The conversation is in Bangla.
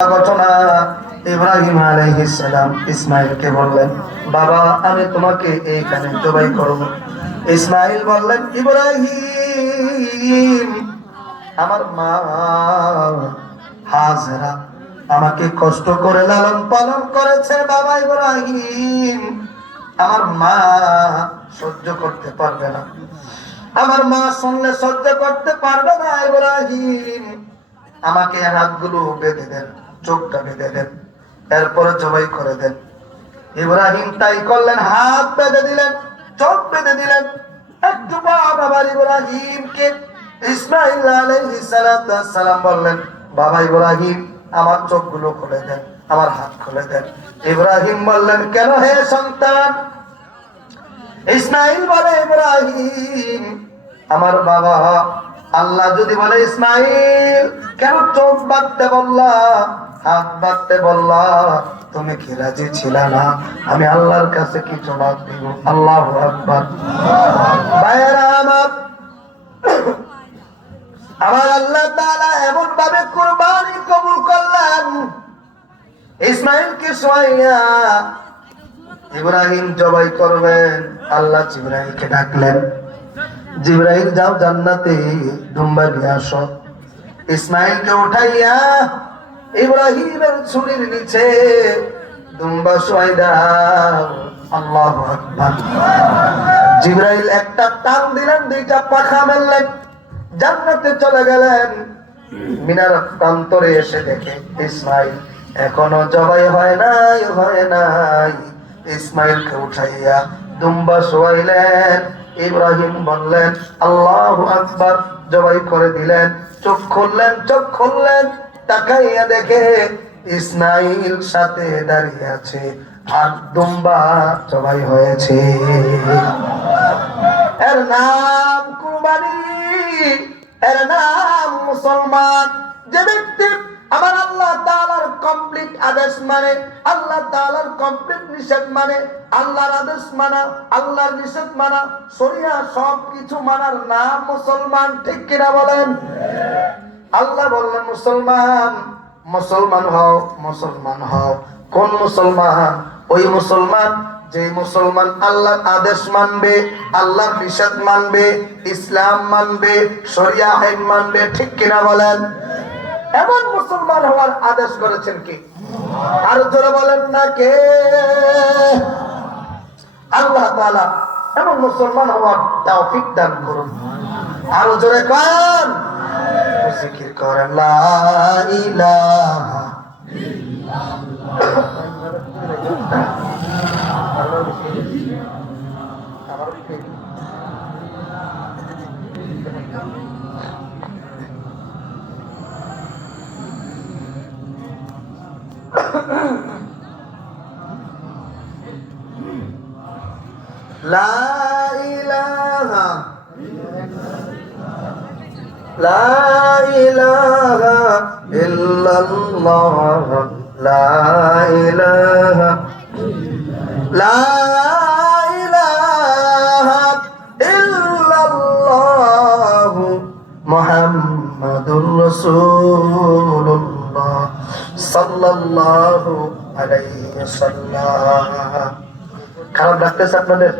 ঘটনা ইব্রাহিম আলাইহিস সালাম ইসমাঈলকে বললেন, বাবা আমি তোমাকে এইখানে জবাই করব। ইসমাঈল বললেন, ইব্রাহিম আমার মা হাজেরা আমাকে কষ্ট করে লালন পালন করেছে। বাবা ইব্রাহিম আমার মা সহ্য করতে পারবে না, আমার মা শুনলে সহ্য করতে পারবে না। ইব্রাহিম আমাকে হাতগুলো বেঁধে দেন, চোখটা বেঁধে দেন, এরপরে জবাই করে দেন। ইব্রাহিম তাই করলেন, হাত বেঁধে দিলেন, চোখ বেঁধে দিলেন। একটু বাবা ইব্রাহিমকে ইসমাঈল আলাইহিস সালাম বললেন, বাবা ইব্রাহিম আমার চোখগুলো খুলে দেন, আমার হাত খুলে দেন। ইব্রাহিম বললেন, কেন হে সন্তান? ইসমাঈল বলে, ইব্রাহিম আমার বাবা আল্লাহ যদি বলে, ইসমাঈল কেন চোখ বাঁধতে বললা, হাত বাঁধতে বললা, তুমি কি রাজি ছিল না? আমি আল্লাহর কাছে কি জবাব দিব? আল্লাহু আকবার। ভাইয়েরা আমার আল্লাহ তাআলা এমন ভাবে কুরবানি কবুল করলেন, ইসমাঈলকে সোয়াইয়া ইব্রাহিম জবাই করবেন। আল্লাহ জিবরাইলকে ডাকলেন, জিবরাইল যাও জান্নাতে দুম্বা নিয়ে আসো। ইসমাঈলকে উঠাইয়া ইব্রাহিমের ছুরির নিচে দুম্বা শোয়াই দাও। আল্লাহু আকবার। জিবরাইল একটা টান দিলেন, দুইটা পাখা মেললেন, জান্নাতে চলে গেলেন। মিনার প্রান্তরে এসে দেখে ইসমাঈল এখনো জবাই হয় নাই। ইসমাঈলকে উঠাইয়া দুম্বা শোয়াইলেন। ইব্রাহিম বললেন আল্লাহু আকবার, জবাই করে দিলেন। চোখ খুললেন, তাকাইয়া দেখে ইসমাঈল সাথে দাঁড়িয়ে আছে, আর দুম্বা জবাই হয়েছে। এর নাম কুরবানি, এর নাম মুসলমান। যে ব্যক্তি আমার আল্লাহ তাআলার কমপ্লিট আদেশ মানে, আল্লাহ তাআলার কমপ্লিট নিষেধ মানে, আল্লাহর আদেশ মানা, আল্লাহর নিষেধ মানা, শরিয়া সবকিছু মানার নাম মুসলমান। ঠিক কিনা বলেন? আল্লাহ বললেন মুসলমান হও। কোন মুসলমান? ওই মুসলমান যে মুসলমান আল্লাহর আদেশ মানবে, আল্লাহর নিষেধ মানবে, ইসলাম মানবে, শরিয়া আইন মানবে। ঠিক কিনা বলেন? এমন মুসলমান হওয়ার আদেশ করেছেন কি? আর জোরে বলেন না কে? আল্লাহ তাআলা এমন মুসলমান হওয়ার তৌফিক দান করুন। আর জোরে কান জিকির করেন, লা ইলাহা লা ইলাহা ইল্লাল্লাহ, লা ইলাহা ইল্লাল্লাহ মুহাম্মাদুর রাসূলুল্লাহ সাল্লাল্লাহু আলাইহি ওয়াসাল্লাম। খারাপ লাগতেছে আপনাদের?